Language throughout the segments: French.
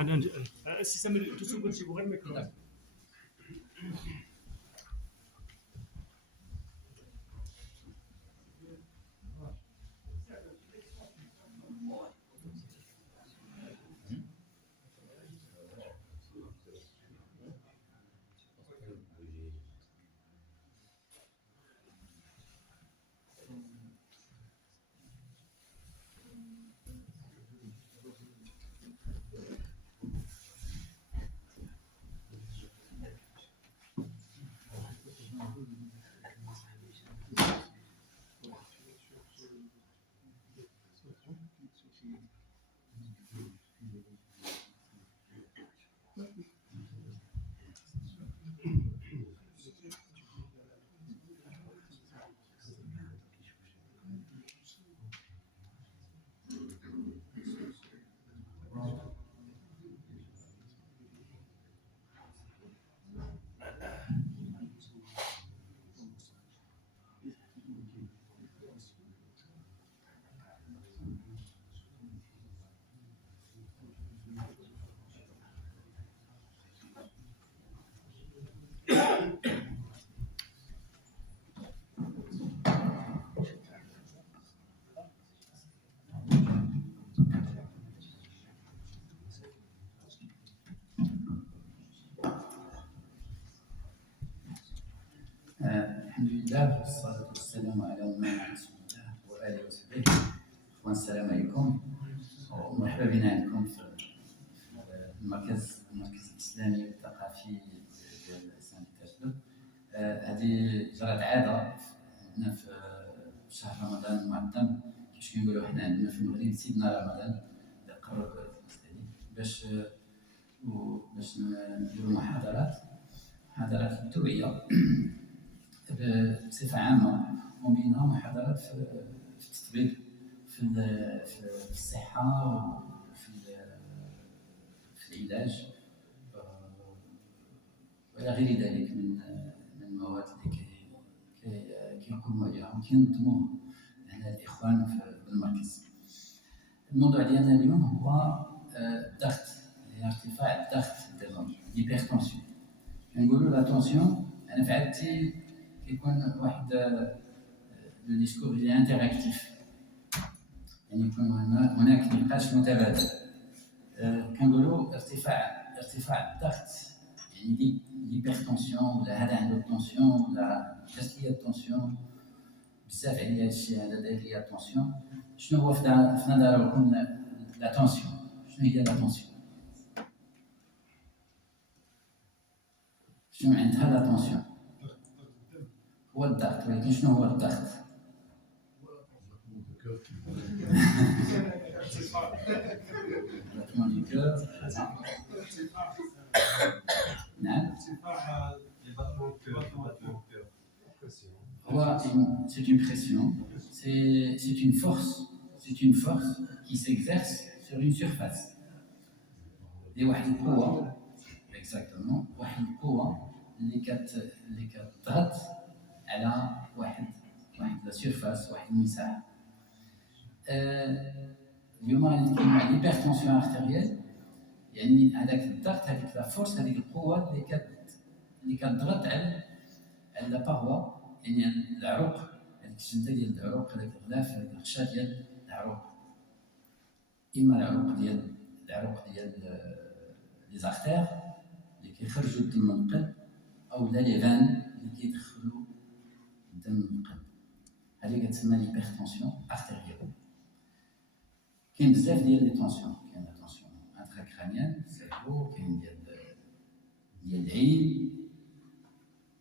السيستم توصل كل شيء غير الميكرو. الحمد لله والصلاة والسلام على مولانا رسول الله وآله وصحبه. إخوان السلام عليكم ومرحبا بنا عندكم في المركز الإسلامي والثقافي ديال سانت بيترسبرغ. هذه جرات عادة عندنا في شهر رمضان المعظم، كيفاش كنقولوا حنا عندنا في المغرب سيدنا رمضان اللي قرب باش نديروا محاضرات متوعية بصفة عامة، ومنها محاضرات في التطبيب، في الصحة وفي العلاج وإلى غير ذلك من المواد اللي كيقوموا عليها وكينظموها هنا الإخوان في المركز. الموضوع ديالنا اليوم هو الضغط، يعني ارتفاع الضغط الدموي، l'hypertension. كنقولوا لا تونسيون، أنا في عادتي كيكون واحد لو ديسكور ديالي انتراكتيف، يعني يكون هناك نقاش متبادل. كنقولوا ارتفاع الضغط، يعني l'hypertension ولا هذا عنده التونسيون ولا جات ليا التونسيون، بزاف عليا هذا الشيء هذا داير ليا التونسيون. شنو هو في نظركم لا تونسيون؟ شنو هي لا تونسيون؟ شنو عندها لا تونسيون؟ هو الضغط، ولكن شنو هو الضغط؟ نعم، c'est une pression, c'est une force qui s'exerce sur une surface. Et واحد القوة، exactement، واحد القوة اللي كتضغط على واحد لا سيرفاس، واحد المساحة. اليوم غادي نتكلم على l'hypertension artérielle، يعني هذاك الضغط، هذيك لا فورس، هذيك القوة اللي كتضغط على لا باروا، يعني العروق، هذيك الشدة ديال العروق، هذاك الغلاف، هذاك الغشاء ديال العروق، إما العروق ديال لي زارتير اللي كيخرجوا الدم من القلب، أو لا لي فان اللي كيدخلوا الدم من القلب. هذه كتسمى l'hypertension artérielle. كاين بزاف ديال لي طونسيون، كاين لا طونسيون انتراكرانيان سيرفو، كاين ديال العين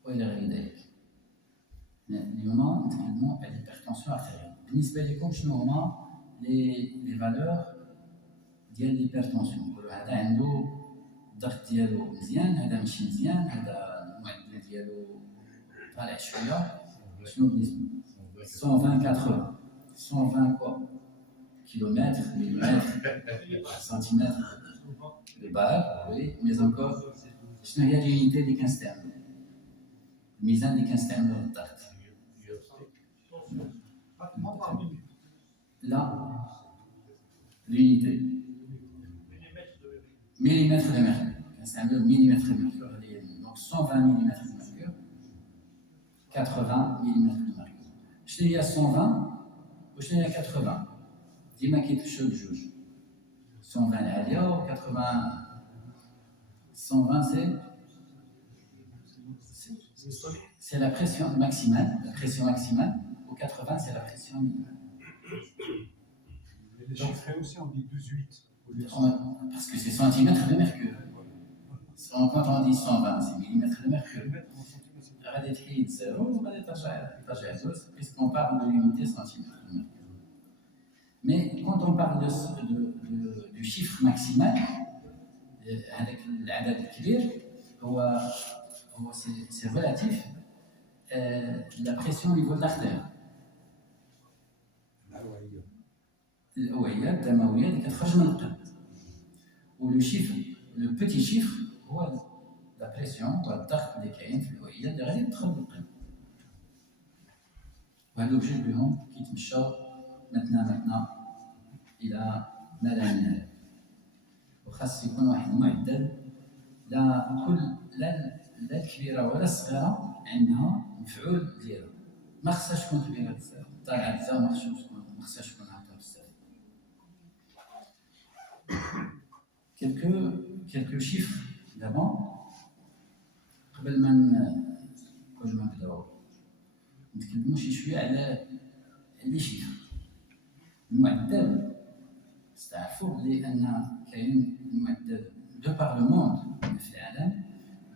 والى غير ذلك. اليوم نتكلموا على l'hypertension artérielle. بالنسبه لكم شنو هما لي فالور ديال l'hypertension؟ نقولوا هذا عنده الضغط ديالو مزيان، هذا ماشي مزيان، هذا المعدل ديالو طالع شويه. شنو بالنسبه 120 quoi kilomètres, millimètres, centimètres de barre, oui, mais encore شنو هي l'unité اللي كنستعملو؟ الميزان اللي كنستعملو للضغط؟ لا، l'unité millimètres de mercure. C'est un millimètre de mercure. Donc 120 millimètres de mercure, 80 millimètres de mercure. Je dis à 120 ou je dis à 80. Dis-moi qui touche le juge. 120 العالية و 80 120 c'est la pression maximale, ou 80 c'est la pression minimale. Les chiffres aussi on dit 18. Parce que c'est centimètres de mercure. Quand on dit 120 c'est millimètres de mercure. غادي تحيد زيرو وغادي ترجع زوج puisqu'on parle de l'unité centimètre de mercure. Mais quand on parle du chiffre maximal, avec العدد الكبير c'est relatif la pression au niveau de l'artère. الأوعية الدموية اللي كتخرج من القلب. le petit chiffre هو la pression هو الضغط اللي كاين في الأوعية اللي غادي تدخل للقلب. وهادو بجوج بهم كيتمشاو مثنى إلى ما لا نهاية. وخاص يكون واحد المعدل لا الكبيرة ولا الصغيرة عندها مفعول ديالها. ما خصهاش تكون كبيرة بزاف، طالعة بزاف ما خصهاش تكون هاكا بزاف. quelques chiffres d'abord قبل ما نبداو نتكلموا شوية على لي شيفر. المعدل استعرفوا بلي ان كاين المعدل دو بار لو موند في العالم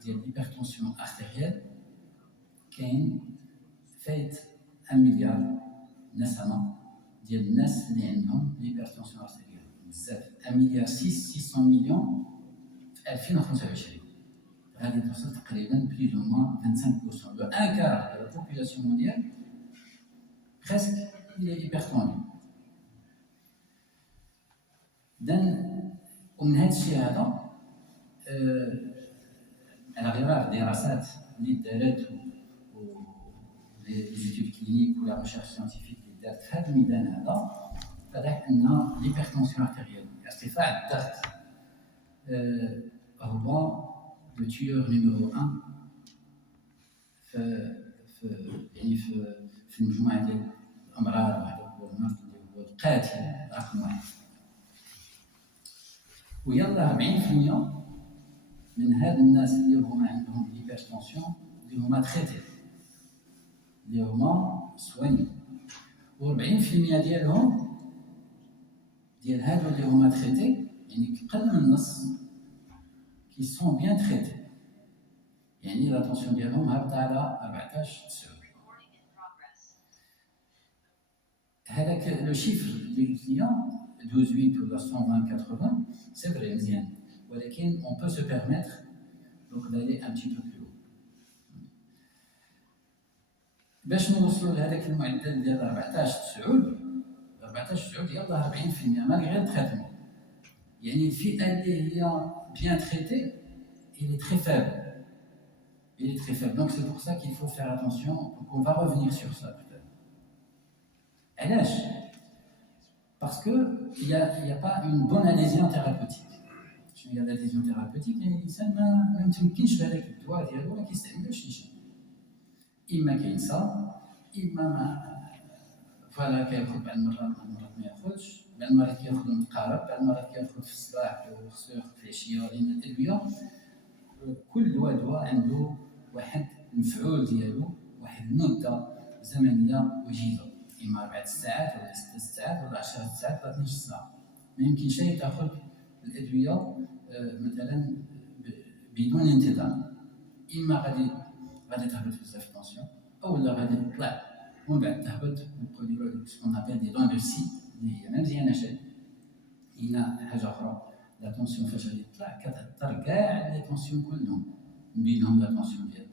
ديال l'hypertension artérielle كاين فايت 1 مليار نسمة ديال الناس اللي عندهم l'hypertension artérielle. بزاف 1 مليار 600 مليون في 2025 غادي توصل تقريبا بليز او موان 25%. لو ان كار دو لا بوبولاسيون مونديال بريسك il est hypertendu. ومن هذا الشيء هذا على غرار دراسات اللي دارت و لي زيتود كلينيك ولا ريشيرش سيانتيفيك اللي دارت في هذا الميدان هذا اتضح ان ليبرتونسيون ارتيريال ارتفاع الضغط هو لو تيور نيميرو 1 في المجموعه ديال الامراض. وهذا هو المرض اللي هو القاتل رقم 1. ويلا 40% من هاد الناس اللي هما عندهم ليبرتونسيون اللي هما تريتي اللي هما سواني، و40% ديالهم ديال هادو اللي هما تريتي يعني قل من النص كي سون بيان تريتي، يعني لا طونسيون ديالهم هابطه على 14/9. هذاك لو شيفر اللي قلت ليا 18 ولا 120 80 سي فري مزيان، ولكن on peut se permettre donc d'aller un petit peu plus haut. باش نوصلوا لهذاك المعدل ديال 14/9 يلاه 40% مالغري التريتمون. يعني الفئه اللي هي bien traitée il est très faible. Donc c'est pour ça qu'il faut faire attention. Donc on va revenir sur ça peut-être. علاش؟ Parce qu'il n'y a pas une bonne adhésion thérapeutique. شنو هي الاديزيون ثيرابيوتيك؟ يعني الانسان ما متمكنش بهذاك الدواء ديالو ما كيستعملوش يمشي. اما كينسى اما ما فوالا كياخذ بعض المرات ما ياخذش، بعض المرات كياخذ متقارب، بعض المرات كياخذ في الصباح وخصو ياخذ في العشيه. لان الادويه كل دواء عنده واحد المفعول ديالو، واحد المده زمنيه وجيزه، اما 4 ساعات ولا 6 ساعات ولا 10 ساعات ولا 12 ساعه. ما يمكنش تاخذ الادويه مثلا بدون انتظام، اما غادي تهبط بزاف الطونسيون او لا غادي تطلع ومن بعد تهبط ونقولوا سكون ابل دي دون دو سي اللي هي ما مزياناش. هنا حاجه اخرى لا طونسيون فاش غادي تطلع كتاثر كاع لي طونسيون كلهم، من بينهم لا طونسيون ديال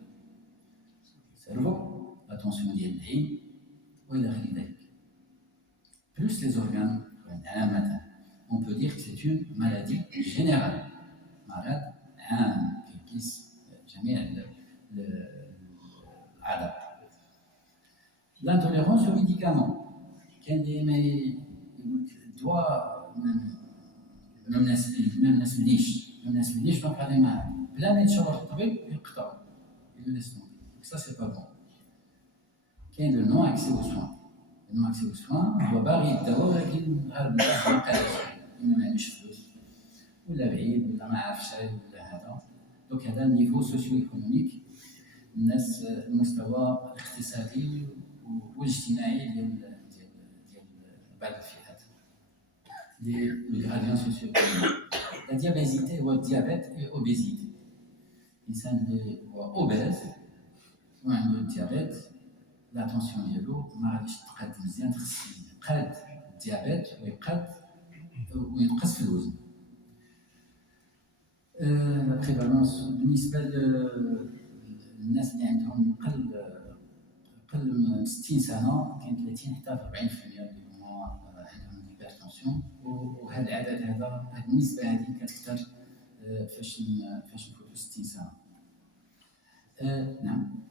السيرفو، لا طونسيون ديال العين والى غير ذلك. بلوس لي زورغان عامه. On peut dire que c'est une maladie générale. مرض عام كيقيس جميع الأعضاء. L'intolérance aux médicaments. كاين اللي ما الدواء ما مناسبنيش دونك غادي معاه بلا ما يتشاور الطبيب يقطعو يقول لي سموتي سا سي با بون. كاين لو نون اكسي او سوان. لو نون اكسي او سوان هو باغي الدواء ولكن غير الناس ما قادرش اما ما عندوش فلوس ولا بعيد ولا ما عارفش ولا هذا. دونك هذا النيفو سوسيو ايكونوميك الناس المستوى الاقتصادي والاجتماعي ديال بعض الفئات دي لو غراديون سوسيو ايكونوميك. لا ديابيزيتي هو الديابيت اي اوبيزيتي. الانسان اللي هو اوبيز وعنده الديابيت لا تونسيون ديالو ما غاديش تقاد مزيان، خص يقاد الديابيت وينقص في الوزن. لا بريفالونس بالنسبه للناس اللي عندهم قل من 60 سنه كاين 30 حتى 40% اللي هما عندهم هيبرتونسيون، وهذا العدد هذا النسبه هذه كتكثر فاش نفوتوا 60 سنه. نعم.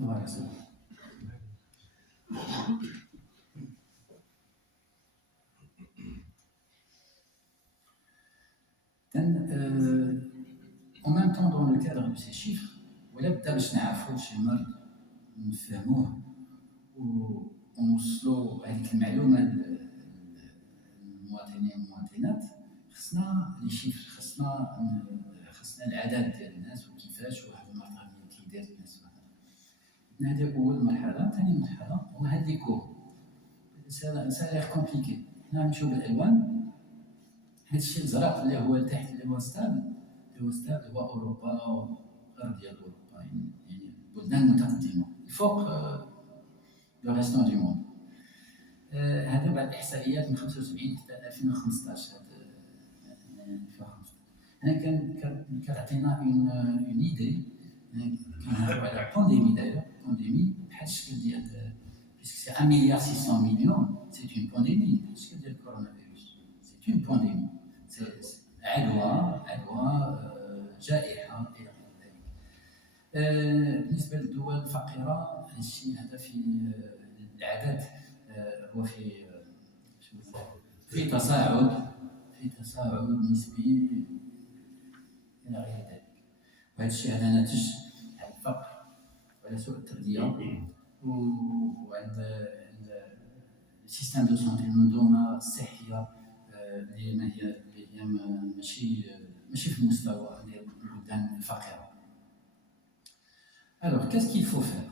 Voilà, c'est bon. En même temps, dans le cadre de ces chiffres, ولا بدا باش نعرفوا شي مرض نفهموه ونوصلوا هذيك المعلومه للمواطنين والمواطنات، خصنا لي شيفر، خصنا العدد ديال الناس وكيفاش وهذا المرض اللي كيدير الناس. هذه أول مرحلة. ثاني مرحلة هو هاد لي كور. سا كومبليكي. هنا نمشيو بالألوان. هاد الشيء الزرق اللي هو لتحت اللي هو ستاد اللي هو أوروبا غير ديال أوروبا، يعني البلدان المتقدمة الفوق لو ريستون دو موند. هذا بعد الإحصائيات من 75 حتى 2015. هنا كتعطينا اون ايدي. كنهضروا على بانديمي دايره، بانديمي بحال الشكل ديال بيسك سي 1 مليار 600 مليون، سي اون بانديمي بحال الشكل ديال الكورونا فيروس، سي اون بانديمي، سي عدوى جائحه الى غير ذلك. بالنسبه للدول الفقيره هذا الشيء هذا في العدد هو في تصاعد نسبي الى غير ذلك. وهذا الشيء هذا ناتج عن الفقر وعلى سوء التغذيه وعند السيستم دو سونتي، المنظومه الصحيه اللي هي ماشي في المستوى ديال البلدان الفقيره. Alors, qu'est-ce qu'il faut faire?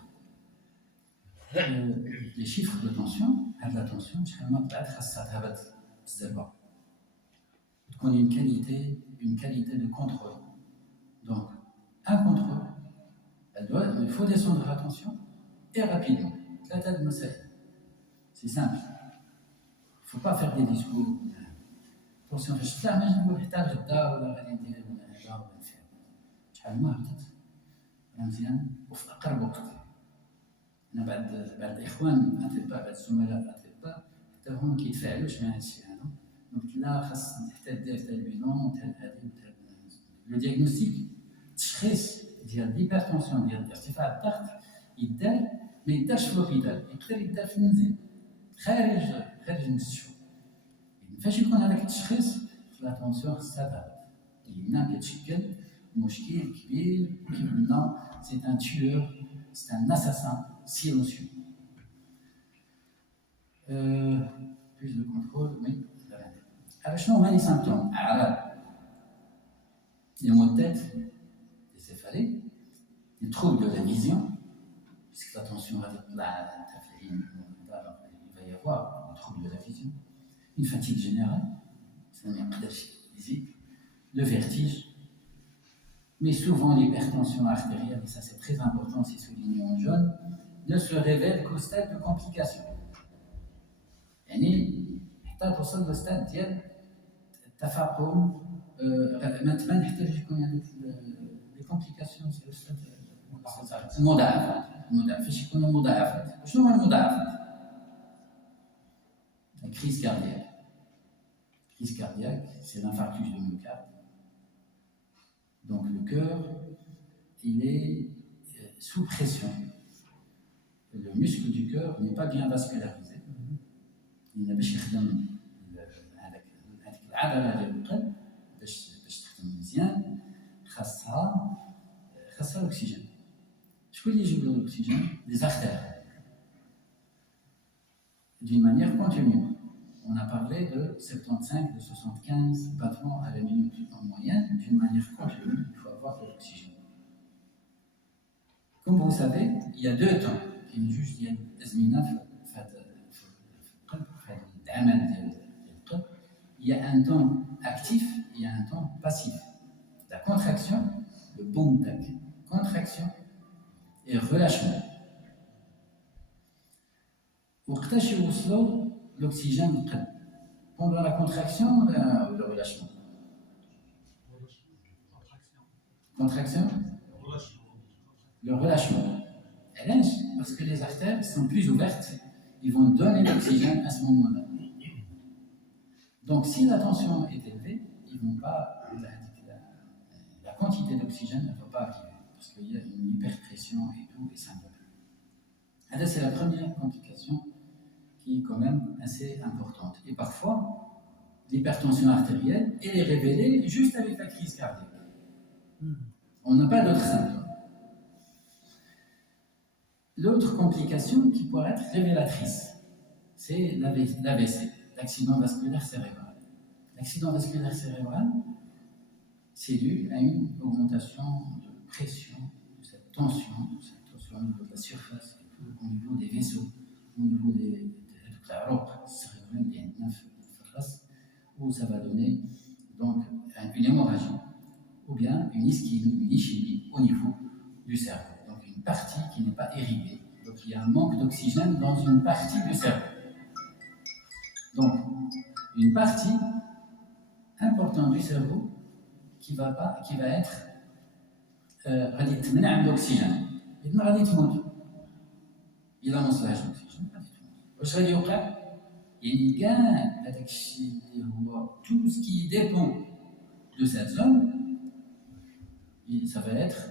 Les chiffres de tension, هاد لا تونسيون شحال ما طلعت خاصها تهبط بالزربه، تكون une qualité de contrôle. Donc, un contrôle, il faut descendre la tension et rapidement. C'est simple. Il ne faut pas faire des discours. Attention, je sais pas, mais je veux حتى الغدا ولا غادي ندير هذا ولا نفهم. شحال ما هبطت مزيان وفي أقرب وقت. أنا بعد الإخوان الأطباء، بعد الزملاء الأطباء حتى هم كيتفاعلوش مع هذا الشيء هذا. دونك لا خاص حتى دير حتى البيلون حتى هذه لو دياغنوستيك، التشخيص ديال الهيبرتونسيون ديال ارتفاع الضغط يدار ما يدارش في لوبيتال، يقدر يدار في المنزل خارج المستشفى. فاش يكون هذاك التشخيص لا تونسيون خصها تهبط، لأن كتشكل مشكل كبير كيف قلنا. سي ان تيور، سي ان اساسان سيلونسيو. بلوس دو كونترول. وي شنو هما لي سيمبتوم؟ أعراض les maux de tête, les céphalées, les troubles de la vision, puisque la tension va il va y avoir des troubles de la une fatigue générale, le vertige, mais souvent l'hypertension artérielle, et ça c'est très important, c'est souligné en jaune, ne se révèle qu'au stade de complication. يعني حتى توصل للستاد ديال التفاقم ما نحتاج يكون عندك لي كومبليكاسيون سي الستاد المضاعفات فاش يكونوا مضاعفات شنو هما المضاعفات؟ crise cardiaque. Crise cardiaque, c'est l'infarctus de myocarde. Donc le cœur, il est sous pression. Le muscle du cœur n'est pas bien vascularisé. Il n'a pas يخدم هذاك العضله ديال القلب باش تخدم مزيان خاصها الاكسجين. شكون اللي يجيب له الاكسجين؟ Les artères. D'une manière continue. On a parlé de 75, de 75 battements à la minute en moyenne, d'une manière continue, il faut avoir de l'oxygène. Comme vous savez, il y a deux temps qui est juste il y a un temps actif et il y a un temps passif. La contraction, le boom tac, contraction et relâchement. وقتاش يوصلوا l'oxygène للقلب pendant la contraction ou le relâchement? Contraction? Le relâchement. Parce que les artères sont plus ouvertes, ils vont donner l'oxygène à ce moment-là. Donc si la tension est élevée, ils vont pas, la quantité d'oxygène ne va pas arriver parce qu'il y a une hyperpression et tout et ça ne va pas. Alors c'est la première complication qui est quand même assez importante. Et parfois, l'hypertension artérielle, elle est révélée juste avec la crise cardiaque. On n'a pas d'autres symptômes. L'autre complication qui pourrait être révélatrice, c'est l'AVC, l'accident vasculaire cérébral. L'accident vasculaire cérébral, c'est dû à une augmentation de pression, de cette tension au niveau de la surface, au niveau des vaisseaux, au niveau des cérébrale des 9 où ça va donner donc une hémorragie ou bien une ischémie au niveau du cerveau. Donc une partie qui n'est pas irriguée. Donc il y a un manque d'oxygène dans une partie du cerveau. Donc une partie importante du cerveau qui va être غادي تمنع من الأكسجين. إذن غادي تموت. إلا ما وصلهاش الأكسجين غادي تموت. واش غادي يوقع؟ يعني كاع هذاك الشيء اللي هو tout ce qui dépend de cette zone, ça va être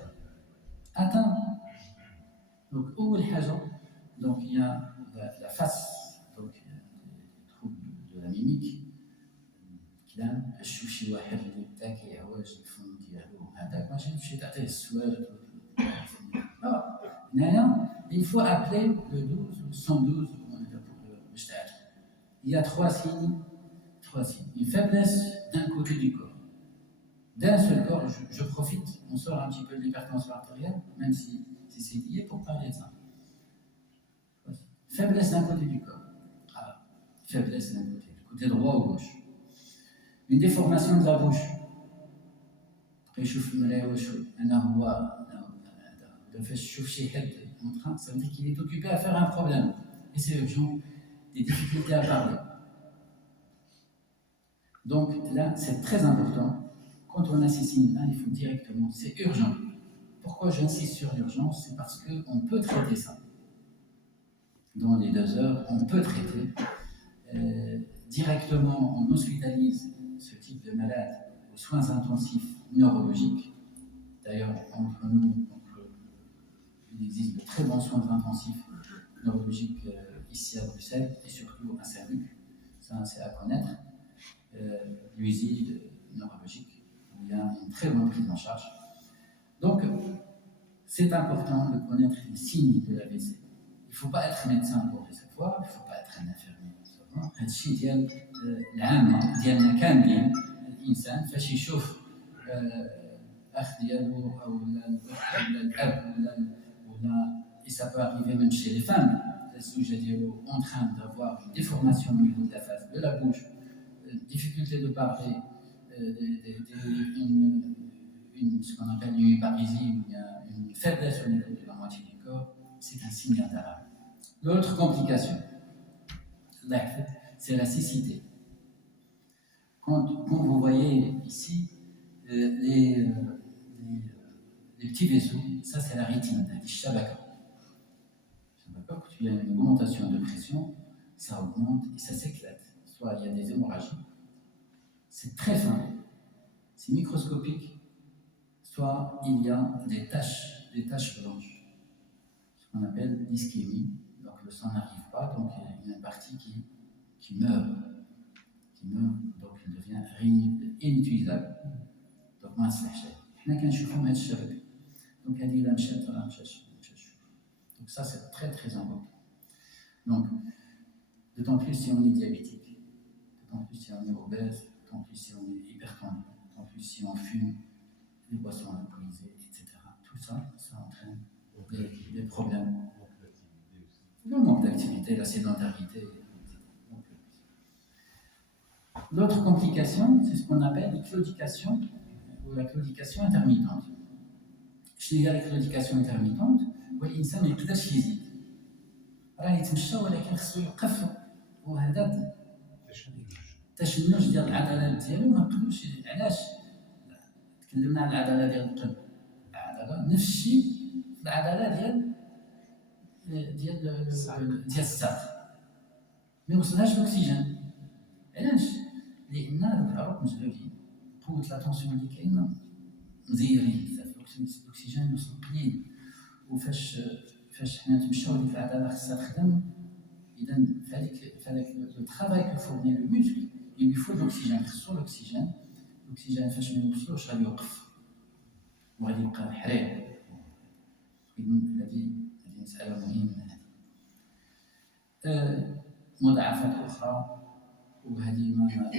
atteint. Donc أول حاجة donc il y a la face donc des troubles de la mimique كلام تشوف شي واحد اللي بدا كيعوج الفم ديالو هذاك ماشي تمشي تعطيه السواد هنايا il faut appeler le 12 ou 112 باش تعرف. Il y a trois signes. Une faiblesse d'un côté du corps. D'un seul corps, je profite, on sort un petit peu de l'hypertension artérielle, même si c'est lié pour parler de ça. Faiblesse d'un côté du corps. Faiblesse d'un côté droit ou gauche. Une déformation de la bouche. Après, je fais ça veut dire qu'il est occupé à faire un problème. Et c'est urgent, des difficultés à parler. Donc là, c'est très important. Quand on a ces signes-là, il faut directement, c'est urgent. Pourquoi j'insiste sur l'urgence? C'est parce qu'on peut traiter ça. Dans les 2 heures, on peut traiter. Directement, on hospitalise ce type de malade aux soins intensifs neurologiques. D'ailleurs, entre nous, il existe de très bons soins intensifs neurologiques ici à Bruxelles et surtout à Saint-Luc. Ça, c'est à connaître. L'usine neurologique, où il y a une très bonne prise en charge. Donc, c'est important de connaître les signes de l'AVC. Il ne faut pas être médecin pour les savoir, il ne faut pas être un infirmier pour savoir. هذا الشيء ديال العامة ديالنا كاملين الإنسان فاش يشوف أخ ديالو أو الأب ولا et ça peut arriver même chez les femmes, الزوجة ديالو en train d'avoir une déformation au niveau de la face de la bouche difficulté de parler, ce qu'on appelle une hyparésie, ou bien une faiblesse au niveau de la moitié du corps, c'est un signe d'alarme. L'autre complication, c'est la cécité. Quand vous voyez ici les petits vaisseaux, ça c'est la rétine, la shabaka. Quand il y a une augmentation de pression, ça augmente et ça s'éclate. Soit il y a des hémorragies, c'est très fin, c'est microscopique, soit il y a des taches blanches, ce qu'on appelle l'ischémie. Donc le sang n'arrive pas, donc il y a une partie qui meurt, donc il devient inutilisable. Donc ما نصلحش. حنا كنشوفوا هاد الشبكه. Donc هذه لا مشات راه مشات. Donc ça c'est très très important. Donc d'autant plus si on est diabétique, d'autant plus si on est obèse, d'autant plus si on est hypertendu, d'autant plus si on fume des boissons alcoolisées, etc. Tout ça, ça entraîne des problèmes. Le manque d'activité, la sédentarité, etc. L'autre complication, c'est ce qu'on appelle la claudication ou la claudication intermittente. شنو هي la claudication intermittente؟ هو الانسان ما يقدرش يزيد، راه يتمشى ولكن خصو يوقف، وهذا التشنج ديال العضلات ديالو ما نقدروش. علاش؟ تكلمنا على العضله ديال القلب، العضله نفس الشيء في العضله ديال الساق، ما يوصلهاش الاكسجين. علاش؟ لان هذوك العروق مسدودين، قوه لا طونسيون اللي كاينه مزيرين بزاف، الاكسجين يوصل قليل، وفاش حنا نتمشاو ديك العضله خصها تخدم. اذا في هذاك لو ترافاي كو فورني لو موسكل يفو الاكسجين، خصو الاكسجين فاش ما يوصلوش غادي يوقف وغادي يبقى حرير. هذه مساله مهمه. مضاعفات اخرى وهذه ما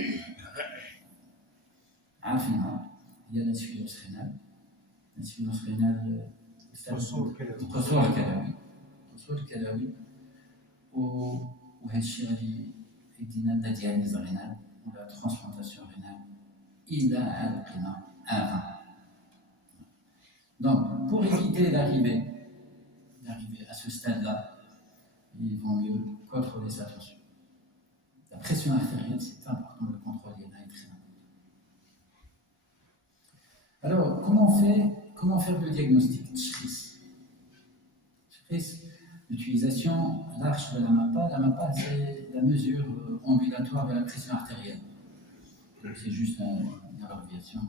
عارفينها هي الانسفيروس رينال. الانسفيروس رينال القصور الكلوي، وهذا الشيء غادي يدينا لا دياليز رينال ولا ترانسبلانتاسيون رينال الى عاد بقينا ان. Donc, pour éviter d'arriver à ce stade-là, il vaut mieux contrôler sa tension. La pression artérielle, c'est important de le contrôler, elle est très importante. Alors, comment faire le diagnostic l'utilisation l'arche de la MAPA. La MAPA, c'est la mesure ambulatoire de la pression artérielle. C'est juste une abréviation.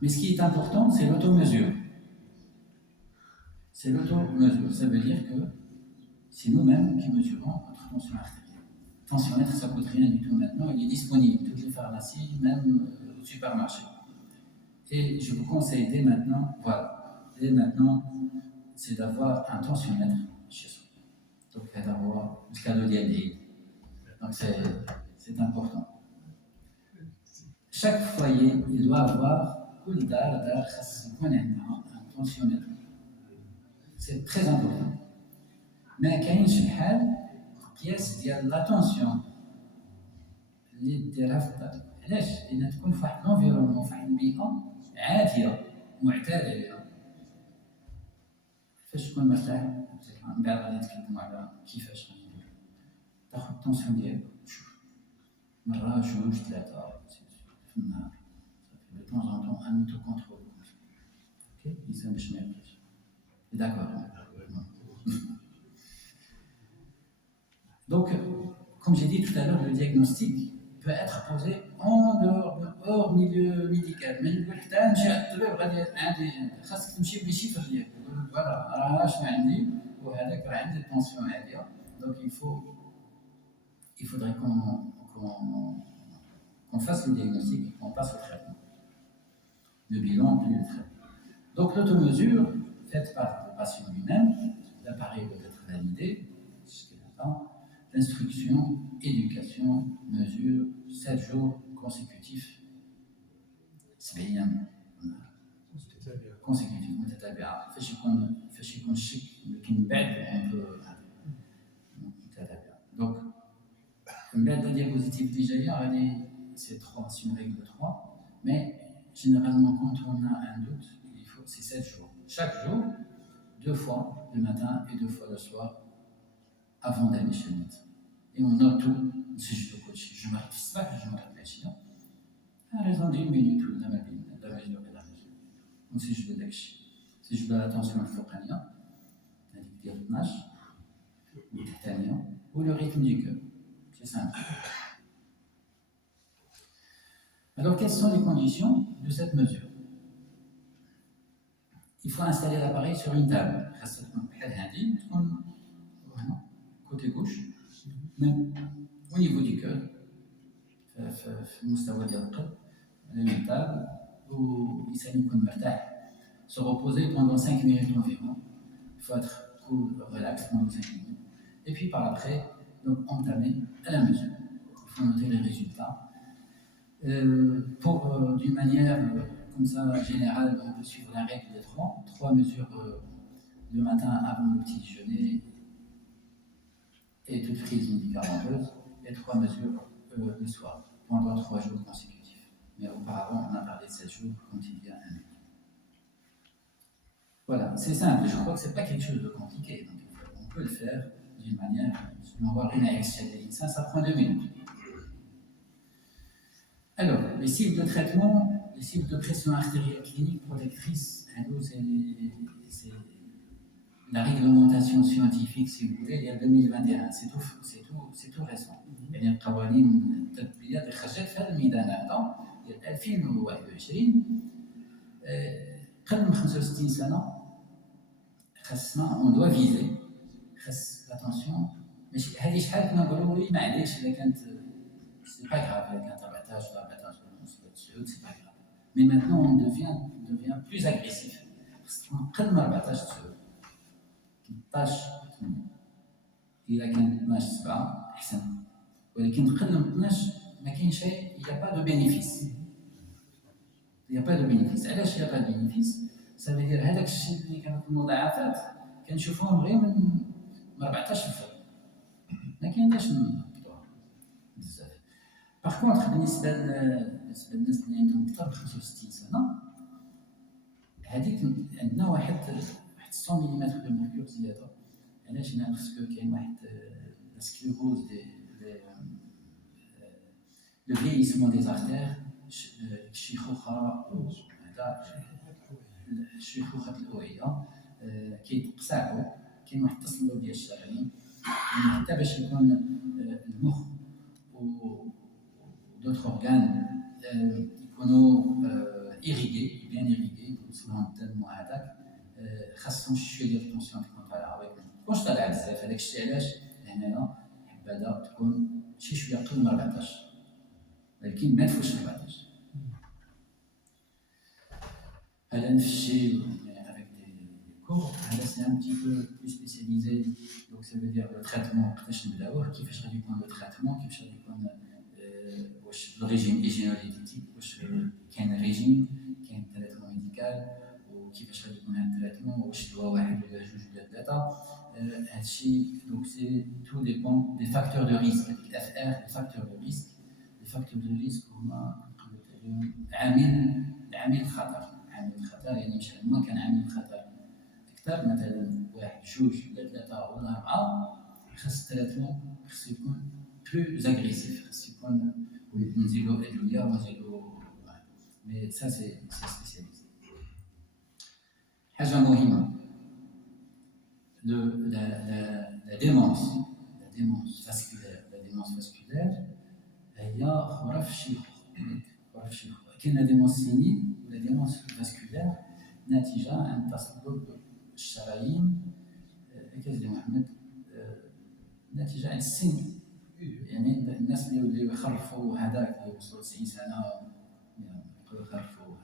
Mais ce qui est important, c'est l'automesure. C'est l'automesure. Ça veut dire que c'est nous-mêmes qui mesurons notre tension artérielle. Tensiomètre, ça ne coûte rien du tout maintenant. Il est disponible dans toutes les pharmacies, même au supermarché. Et je vous conseille dès maintenant, c'est d'avoir un tensiomètre chez soi. Donc, d'avoir le cadeau d'IAD. Donc, c'est important. Chaque foyer, il doit avoir un tensiomètre. C'est très important. Mais كاينش بحال قياس ديال لا طونسيون اللي ديرها في الدار. علاش؟ لان تكون في واحد لونفيرونمون، في واحد البيئه عاديه معتاده لها. فاش تكون مرتاح من بعد غادي نتكلموا على كيفاش غندير. تاخذ الطونسيون ديالك وتشوف مره جوج ثلاثه في النهار. De temps en temps, un autocontrôle. Ok? Ils aiment jamais plus. D'accord. Donc, comme j'ai dit tout à l'heure, le diagnostic peut être posé hors milieu médical. Mais le temps, j'ai خاصك تمشي بشيفر ديالك. Voilà, راه شنو عندي وهذاك راه عندي التونسيون عاليه. Donc il faudrait qu'on fasse le diagnostic et qu'on passe au traitement. Le bilan puis le traitement. Donc l'automesure faite par le patient lui-même, l'appareil doit être validé jusqu'à maintenant. L'instruction, éducation, mesure, 7 jours consécutifs. C'est bien. Consécutif, متتابعة. فاش يكون الشك لكن بعد on peut متتابعة. Donc بعد la diapositive اللي جايه غادي c'est 3, c'est une règle de 3, mais généralement quand on a un doute, il faut c'est 7 jours. Chaque jour, 2 fois le matin et 2 fois le soir avant d'aller chez le médecin. Et on note tout, نسجلو كلشي، جو مرات في الصباح جو مرات في العشيه، à raison d'une minute ولا ما بين لا ما يجي ولا ما يجي، ونسجلو داكشي، نسجلو لا تونسيون الفوقانيه هذيك ديال 12 والتحتانيه ولو ريتم دي كور، سي سامبل. Alors, quelles sont les conditions de cette mesure? Il faut installer l'appareil sur une table. Côté gauche, même au niveau du cœur, une table où il s'agit de se reposer pendant 5 minutes environ. Il faut être cool, relax pendant 5 minutes. Et puis par après, donc entamer à la mesure. Il faut noter les résultats. D'une manière comme ça générale, on peut suivre la règle des 3 mesures le matin avant le petit déjeuner et toute prise médicamenteuse, et 3 mesures le soir pendant 3 jours consécutifs. Mais auparavant, on a parlé de 7 jours quand il y a un an. Voilà, c'est simple, je crois que ce n'est pas quelque chose de compliqué, donc on peut le faire d'une manière, on va voir une action, ça prend 2 minutes. Alors, les cibles de traitement, les cibles de pression artérielle clinique protectrice, c'est la réglementation scientifique, si vous voulez, il y a 2021, c'est tout récent. يعني القوانين التطبيقية اللي خرجت في هذا الميدان هذا ديال 2021 قبل من 65 سنة خاصنا اون دوا فيزي، خاص لاتونسيون ماشي هذه شحال كنا نقولوا وي معليش الا كانت سي با غراف الا كانت 14 ولا 14 ونص ولا 9 سي با غراف. مي مانتنون اون devient بلوز اغريسيف، خاصنا نقل من 14 9 13 8 الا كانت 12 7 احسن، ولكن نقل من 12 ما كاين شيء، يا با دو بينيفيس. Il n'y a pas de bénéfice. علاش il n'y a pas de bénéfice؟ ça veut dire هذاك الشيء اللي كانت المضاعفات كنشوفوهم غير من 14 فرق، ما كايناش نهبطوها بزاف. باغ كونطخ بالنسبه للناس اللي عندهم اكثر من 65 سنه، هذيك عندنا واحد 100 ملم دو ميركور زياده. علاش؟ باسكو كاين واحد لا سكليروز دي لو فييسمون دي زارتير، الشيخوخه هذا الشيخوخه الاوعيه كيتقصعوا، كاين واحد التصلب ديال الشرايين حتى باش يكون المخ و دوطخ اورغان يكونوا ايريغي بيان ايريغي وصلهم الدم وهذاك، خاصهم شويه ديال الطونسيون تكون طالعه، ولكن متكونش طالعه بزاف. هذاك الشيء علاش هنايا حبذا تكون شي شويه اقل من 14 ولكن ما تفوتش 14. هذا نفس الشيء avec des cours، هذا c'est un petit peu plus spécialisé. Donc ça veut dire le traitement كيفاش نبداوه، كيفاش غادي يكون لو تريتمون، كيفاش غادي يكون واش الريجيم هيجينوليتيك، واش كاين ريجيم، كاين تريتمون ميديكال، وكيفاش غادي يكون هذا التريتمون، واش دواء واحد ولا جوج ولا ثلاثه. هادشي دونك سي تو ديبون دي فاكتور دو ريسك. الاف ار لي فاكتور دو ريسك، لي فاكتور دو ريسك هما عامل الخطر. عامل الخطر يعني مش ما كان عامل الخطر كتاب مثلا واحد جوج ولا ثلاثه ولا اربعه، خاص التريتمون خاص يكون بلوز اغريسيف، خاص يكون نزيدو ادويه ونزيدو، مي سا سي سبيسياليزي. حاجه مهمه la démence vasculaire. La démence vasculaire هي خرف الشيخوخة. كاين لا ديمونس سينيل ولا ديمونس فاسكولير ناتجه عن تصلب الشرايين، كيف محمد، ناتجه عن السن. يعني الناس اللي ولاو يخرفوا هذاك اللي وصلوا 90 سنه يبقاو يخرفوا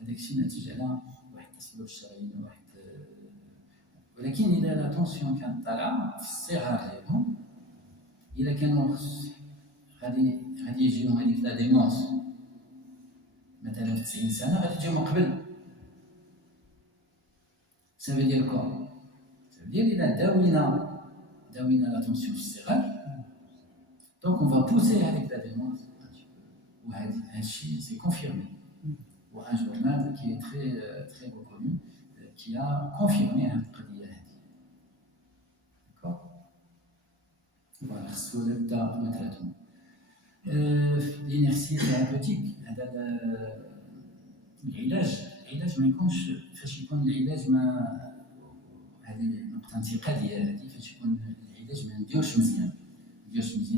هذاك الشيء ناتج على واحد تصلب الشرايين واحد. ولكن اذا لا تونسيون كانت طالعه في الصغار ديالهم، اذا كانوا غادي يجيهم هذيك لا ديمونس مثلا في 90 سنه، غادي تجيهم قبل. سافي دير كوا، سافي دير اذا داوينا لا تونسيون في الصغار، Donc on va pousser avec la démence un petit peu. Ou c'est confirmé. Ou un journal qui est très, très reconnu, qui a confirmé un قضية هذه. D'accord. Voilà, c'est le traitement. L'inertie thérapeutique, هذا العلاج ما يكونش فاش يكون العلاج ما هذه نقطة انتقادية هذه فاش يكون العلاج ما نديروش مزيان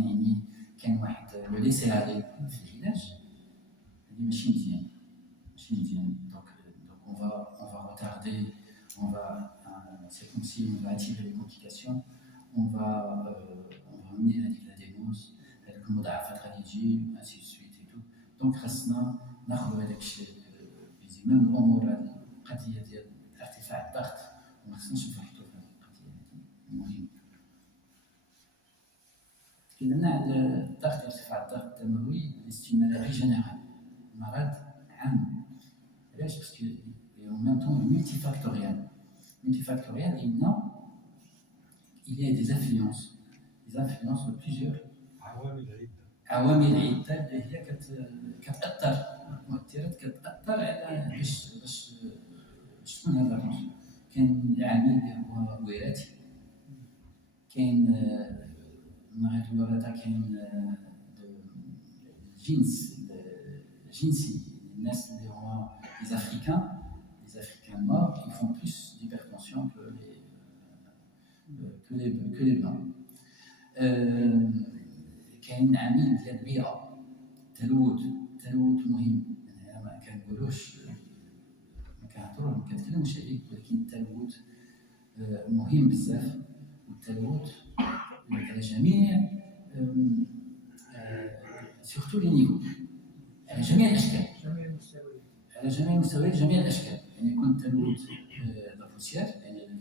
يعني كان واحد لو ليسي علي في العلاج هذه ماشي مزيان donc on va retarder c'est comme si on va attirer les complications on va mener à la démence هذوك المضاعفات غادي تجي ainsi de suite et tout donc خاصنا ناخذ هذاك الشيء بزمام الامور هذه القضيه ديال ارتفاع الضغط وما خصناش نفرطوا في هذه القضيه هذه مهمه تكلمنا على الضغط ارتفاع الضغط الدموي الاستيمالاري جينيرال مرض عام علاش باسكو en même temps multifactoriel il y a des influences de plusieurs عوامل عدة اللي هي كتأثر مؤثرات كتأثر على باش تكون هذا الرجل كاين عامل اللي هو وراثي كاين من غير الوراثة كاين الجنسي الناس اللي هما les Africains noirs ils font plus d'hypertension que les blancs كاين عامل ديال البيئة التلوث مهم يعني ما كنقولوش ما كنتكلموش عليه ولكن التلوث مهم بزاف والتلوث على جميع سورتو لي نيفو على جميع الاشكال على جميع المستويات جميع الاشكال يعني يكون التلوث لا بوسيير يعني لي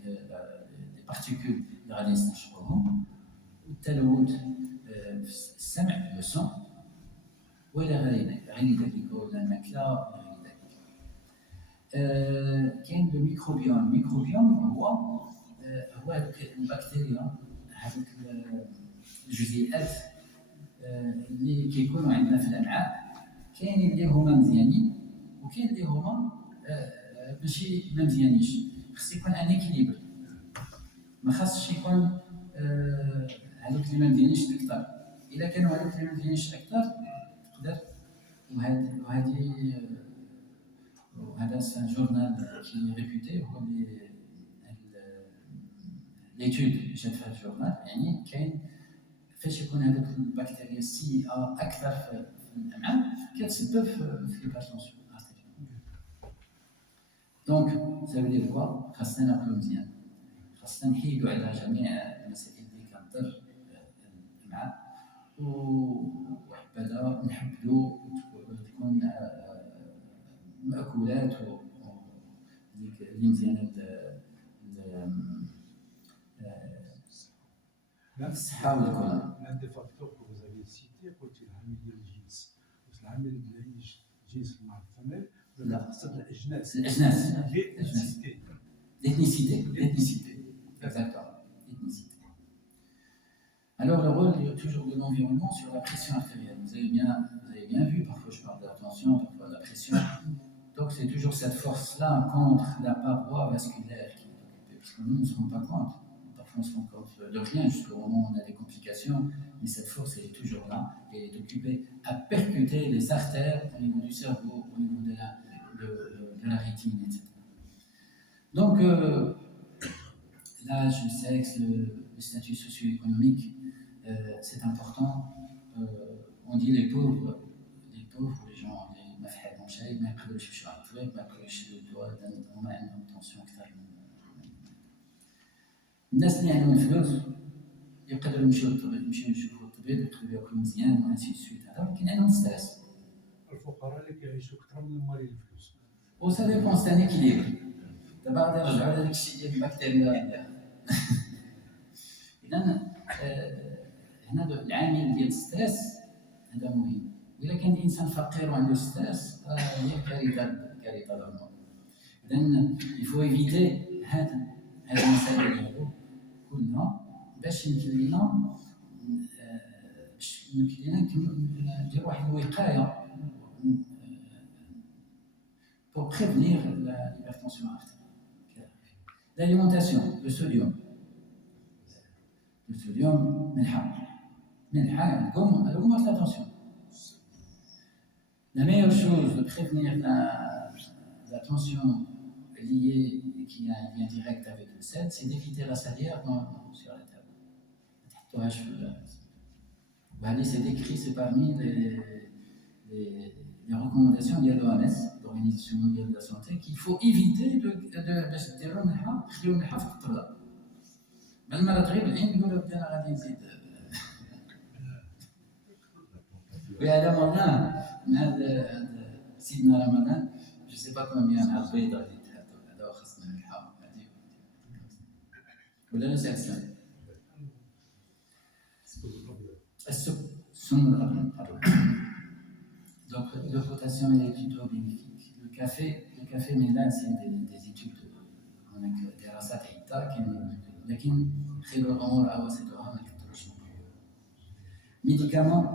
بارتيكول اللي غادي نستنشقوهم التلوث السمع لو سون ولا غير ذلك يقول الماكله غير ذلك كاين الميكروبيوم هو البكتيريا هذوك الجزيئات اللي كيكونوا عندنا في الامعاء كاين اللي هما مزيانين وكاين اللي هما ماشي ما مزيانينش خص يكون ان اكيليبر ما خاصش يكون هذوك اللي ما مزيانينش اكثر الا كانوا هذوك اللي ما مزيانينش اكثر تقدر وهذا سان جورنال كي ريبوتي هو ليتود جات في هذا الجورنال يعني كاين فاش يكون هذوك البكتيريا السيئه اكثر في الامعاء كتسبب في الهيبرتونسيون دونك سافو دير كوا خاصنا ناكلو مزيان خاصنا نحيدو على جميع المسائل اللي كتضر الامعاء وحبذا نحبدو تكون مأكولات اللي مزيانه الصحه والكل. L'un des facteurs que vous avez cité, c'est العامل ديال الجنس. العامل ديال الجنس مع الفميل لا الأجناس. L'ethnicité. Exactement. L'ethnicité. Alors, le rôle toujours de l'environnement sur la pression artérielle. Vous avez bien vu, parfois je parle de la tension, parfois de la pression. Donc, c'est toujours cette force-là contre la paroi vasculaire qui est occupée. Parce que nous ne nous rendons pas compte. Parfois, on se rend compte de rien jusqu'au moment où on a des complications. Mais cette force, elle est toujours là. Et elle est occupée à percuter les artères au niveau du cerveau, au niveau de la rétine, etc. Donc, l'âge, le sexe, le statut socio-économique, c'est important. On dit les pauvres, les gens, les mafhad mouchaï, ما يقدروش يمشيو على الطبيب، ما يقدروش يدوا هما عندهم تونسيون أكثر من الناس اللي عندهم فلوس يقدروا يمشيو للطبيب، يمشيو يشوفوا الطبيب، يقدروا ياكلوا مزيان وانسي سويت هذا، ولكن عندهم ستريس. الفقراء اللي كيعيشوا أكثر من المالي الفلوس. وسا ديبون سي ان اكيليبر. دابا غادي نرجعوا لهذاك الشيء ديال البكتيريا. إذا هنا العامل ديال الستريس هذا مهم. إلا كان الإنسان فقير وعنده ستريس هي كارثة ضخمة. إذا يفو إيفيتي هاد المسائل هادو كلها باش يمكن لنا يمكن لنا ندير واحد الوقايه pour prévenir l'hypertension artérielle. L'alimentation, le sodium. Le sodium, elle augmente la tension. La meilleure chose de prévenir la tension liée et qui a un lien direct avec le sel, c'est d'éviter la salière sur la table. C'est décrit, c'est parmi les recommandations de l'OMS, l'Organisation mondiale de la santé, qu'il faut éviter de se dire même la tribu, il nous le dit. Oui, alors maintenant, سيدنا رمضان, je ne sais pas combien de البيضة اللي تحطوا هذا خاصنا نلحقوا هذه ولا لا سي أحسن السم الأبيض. Donc le potassium est plutôt bénéfique. Le café mais là c'est des études هناك دراسات عدة لكن خير الأمور أواسطها ما كثروش. médicaments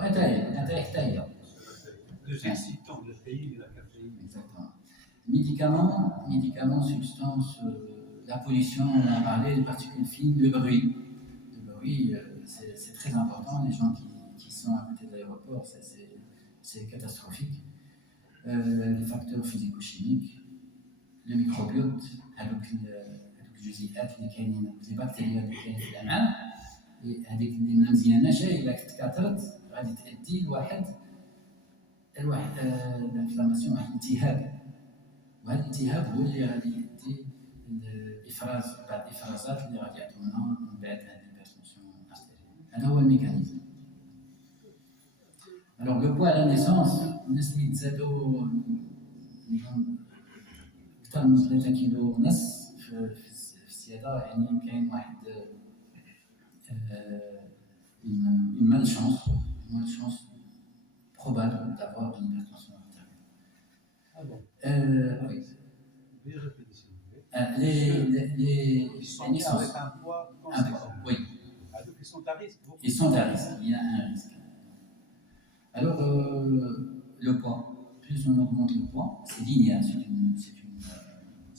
حتى هي les excitants, le caféine et la caféine. Exactement. Médicaments, substances, la pollution, on a parlé, les particules fines, le bruit. Le bruit, c'est très important. Les gens qui sont à côté de l'aéroport, c'est catastrophique. Les facteurs physico-chimiques, le microbiote, الجزيئات اللي كاينين لي بكتيريا اللي كاينين في الامعاء هذيك اللي ما مزياناش الا تكاثرت غادي تؤدي لواحد الانفلاماسيون، واحد الالتهاب، وهذا الالتهاب هو اللي غادي يؤدي لافراز بعض الافرازات اللي غادي يعطونا من بعد هذه الهيبرتنسيون ارتيريال. هذا هو الميكانيزم. Alors le poids à la naissance, الناس اللي تزادوا اكثر من 3 كيلو ونص في السياده، يعني كاين واحد une malchance probable d'avoir une hypertension artérielle. Ah bon. Oui. Ils sont avec un poids conséquent. Oui. Donc ils sont à risque. Ils sont à risque. Il y a un risque. Alors le poids, plus on augmente le poids, c'est linéaire,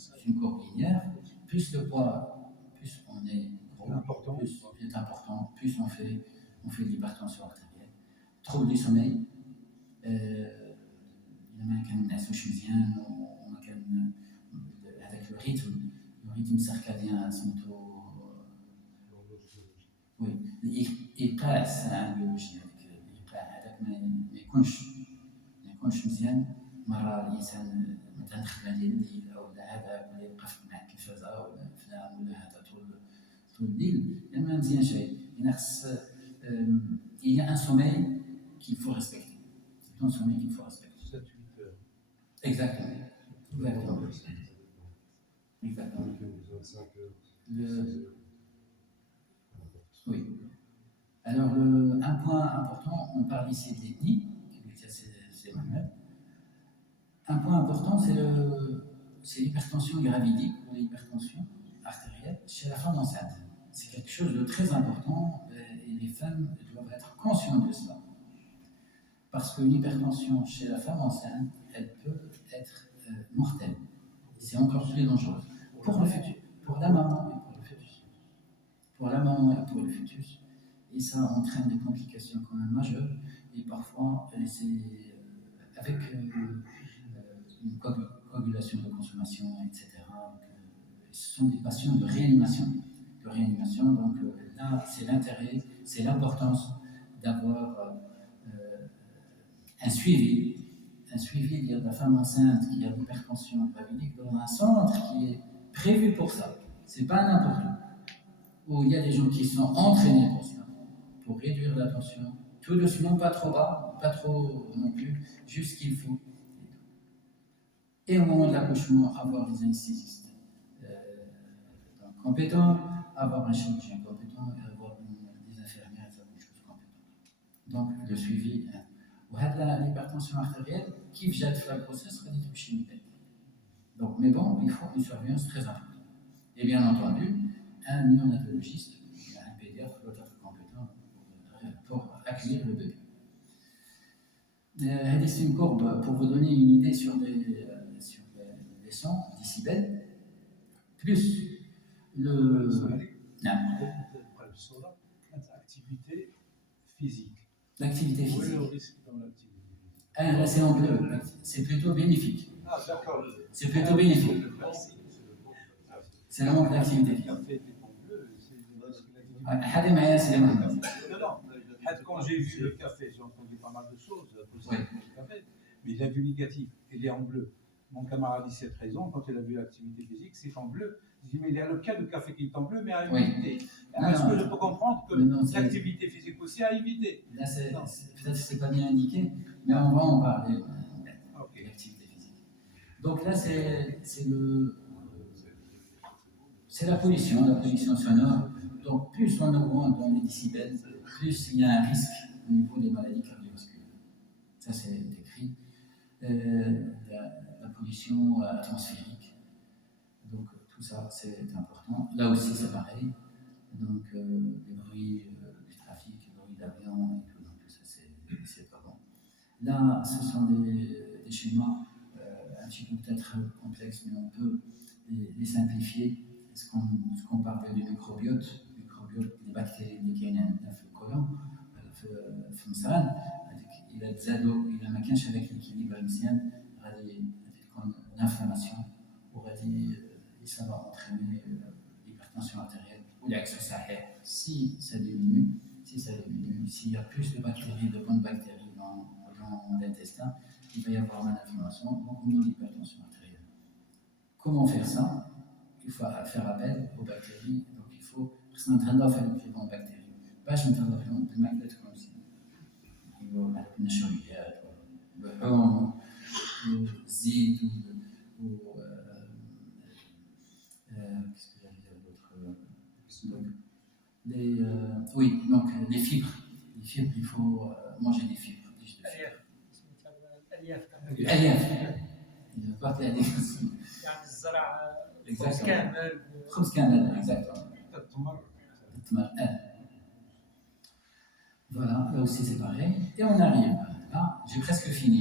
c'est une courbe linéaire. Plus le poids, plus on est gros, plus c'est important, plus on fait de l'hypertension artérielle. Trouble du sommeil. ما كنعسوش مزيان وما كان هذاك الريتم سيركاديان سميتو وي الايقاع الساعه البيولوجيه، هذاك الايقاع هذاك ما يكونش مزيان. مره الانسان مثلا خدمه ديال الليل او هذاك ولا يبقى مع التلفازه ولا افلام ولا هذا طول الليل، لان ما مزيانش. يعني خص il y a un sommeil qu'il faut respecter. C'est un sommeil qu'il faut respecter. 7-8 heures. Exactement. Exactement. Oui. Alors, un point important, on parle ici de l'ethnie, c'est Mohamed. Un point important, c'est l'hypertension gravidique ou l'hypertension artérielle chez la femme enceinte. C'est quelque chose de très important et les femmes doivent être conscientes de cela. Parce qu'une hypertension chez la femme enceinte, elle peut être mortelle. C'est encore plus dangereux pour le fœtus, pour la maman et pour le fœtus. Pour la maman et pour le fœtus. Et ça entraîne des complications quand même majeures. Et parfois, c'est avec une coagulation de consommation, etc. Donc, ce sont des patients de réanimation. Donc là, c'est l'intérêt, c'est l'importance d'avoir un suivi de la femme enceinte qui a l'hypertension gravidique dans un centre qui est prévu pour ça. C'est pas n'importe où il y a des gens qui sont entraînés pour ça, pour réduire la tension, tout doucement, pas trop bas, pas trop non plus, juste ce qu'il faut. Et au moment de l'accouchement, avoir des anesthésistes compétents, avoir un chirurgien compétent et avoir des infirmières compétentes. Donc le suivi. وهذا l'hypertension artérielle كيف جات في البروسيس غادي تمشي من بعد. Donc mais bon, il faut une surveillance très importante. Et bien entendu, un néonatologiste, un pédiatre doit être compétent accueillir le bébé. C'est une courbe pour vous donner une idée sur les sons, décibels, plus le. Non. Activité physique. L'activité Où est physique. le risque dans l'activité physique? Ah, là c'est en bleu, c'est plutôt bénéfique. Ah, d'accord. C'est plutôt bénéfique. C'est le manque d'activité physique. Le café est en bleu, c'est le risque de l'activité. هذا معايا سي محمد. Quand j'ai vu le café, j'ai entendu pas mal de choses Oui. le café, mais il a vu négatif, il est en bleu. Mon camarade dit cette raison, quand il a vu l'activité physique, c'est en bleu. Je dis, mais il y a le cas de café qui est en bleu, mais à éviter. Est-ce que je peux comprendre que l'activité physique aussi à éviter? Là, peut-être que c'est pas bien indiqué, mais on va en parler de l'activité physique. Donc là, c'est la pollution sonore. Donc plus on augmente dans les décibels, plus il y a un risque au niveau des maladies cardiovasculaires. Ça, c'est écrit. La pollution atmosphérique. Donc tout ça, c'est important. Là aussi, c'est pareil. Donc les bruits du trafic, les bruits d'avion et tout, donc tout ça, c'est pas bon. Là, ce sont des schémas un petit peu peut-être complexes, mais on peut les simplifier. Ce qu'on parle du microbiote, les bactéries اللي كاينين في الكولون في المصران إذا تزادوا إذا ما كانش هذاك الإكيليبر مزيان غادي تكون l'inflammation وغادي ça va entraîner l'hypertension artérielle ou l'accident صحيح. Si ça diminue, s'il y a plus de bactéries, de bonnes bactéries dans l'intestin, il va y avoir une inflammation, beaucoup moins d'hypertension artérielle. Comment faire ça? Il faut faire appel aux bactéries, donc il faut نتهلاو في البكتيريا باش نتهلاو فيهم بالماكله تكون مزيانه. ايوا هذوك النشويات واللحوم والزيت و qu'est-ce que j'allais dire d'autre oui, donc les fibres, il faut manger des fibres. الألياف يعني الزرع خبز كامل exactement. Voilà, là aussi c'est pareil. Et on arrive là, j'ai presque fini.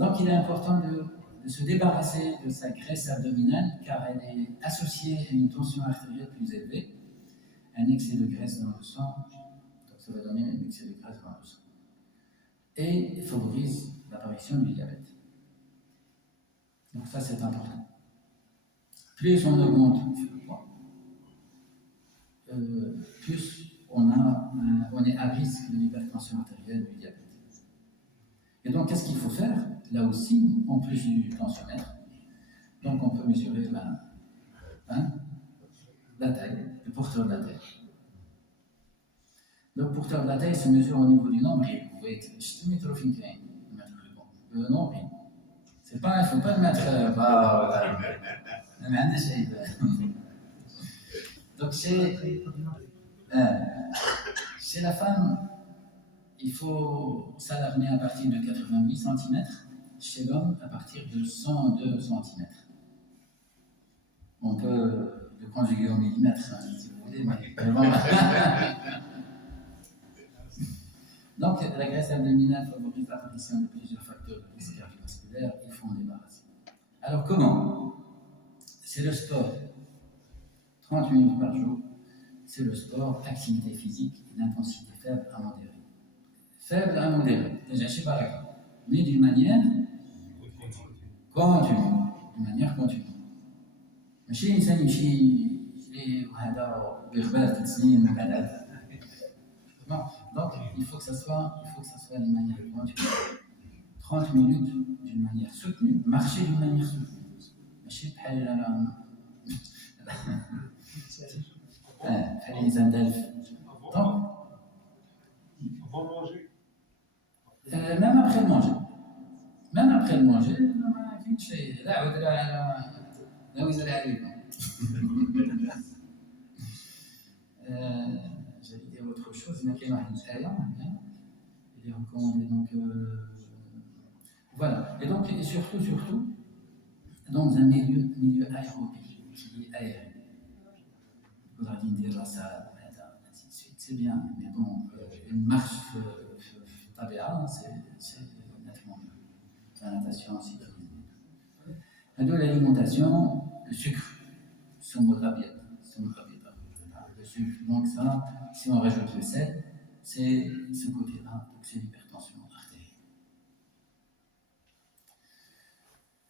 Donc il est important de se débarrasser de sa graisse abdominale car elle est associée à une tension artérielle plus élevée, un excès de graisse dans le sang, donc ça va donner un excès de graisse dans le sang, et favorise l'apparition du diabète. Donc ça c'est important. Plus on augmente le poids, plus on est à risque de l'hypertension artérielle et du diabète. Et donc qu'est-ce qu'il faut faire? Là aussi, en plus du tensiomètre, donc on peut mesurer la taille, le porteur de la taille. Le porteur de la taille se mesure au niveau du nombril. Vous voyez, le nombril. C'est pas, il ne faut pas le mettre. Donc chez la femme, il faut s'alarmer à partir de 88 cm, chez l'homme à partir de 102 cm. On peut le conjuguer au millimètre, si vous voulez, mais donc la graisse abdominale favorise l'apparition de plusieurs facteurs de risque cardiovasculaire, il faut en débarrasser. Alors comment? C'est le sport, 30 minutes par jour, c'est le sport, activité physique, d'intensité faible à modérée. Faible à modérée, déjà je sais pas d'accord, mais d'une manière continue. ماشي إنسان يمشي وهذا بغبار 3 سنين وبعد هذا. Donc il faut que ça soit d'une manière continue. 30 minutes d'une manière soutenue, marcher d'une manière soutenue. ماشي بحال بحال الإنسان دالف. Donc avant de manger. Même après le manger. Même après le manger, ما كاين شيء. لا عود لا وزر عليكم. J'allais dire autre chose, mais il y a une ayah, il est recommandé donc voilà. Et donc et surtout dans un milieu aérobie. qui est aéré. Il faudra dire ça, ainsi de suite. C'est bien, mais bon, une marche tabéa, c'est nettement mieux. La natation, c'est l'alimentation, le sucre, le sucre. Donc ça, si on rajoute le sel, c'est ce côté-là, donc c'est l'hypertension artérielle.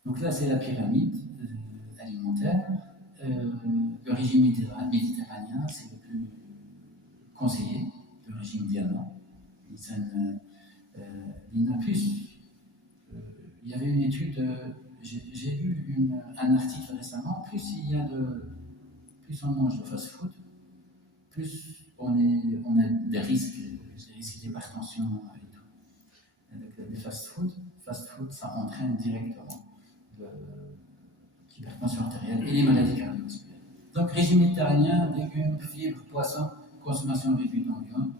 Donc là, c'est la pyramide alimentaire. Le régime méditerranéen, c'est le plus conseillé, le régime Diana. Il y en a plus. Il y avait une étude, j'ai lu un article récemment, plus on mange de fast-food, plus on a des risques d'hypertension et tout. Avec les fast-food, ça entraîne directement l'hypertension artérielle et les maladies cardiovasculaires. Donc, régime méditerranéen, légumes, fibres, poissons, consommation réduite en viande,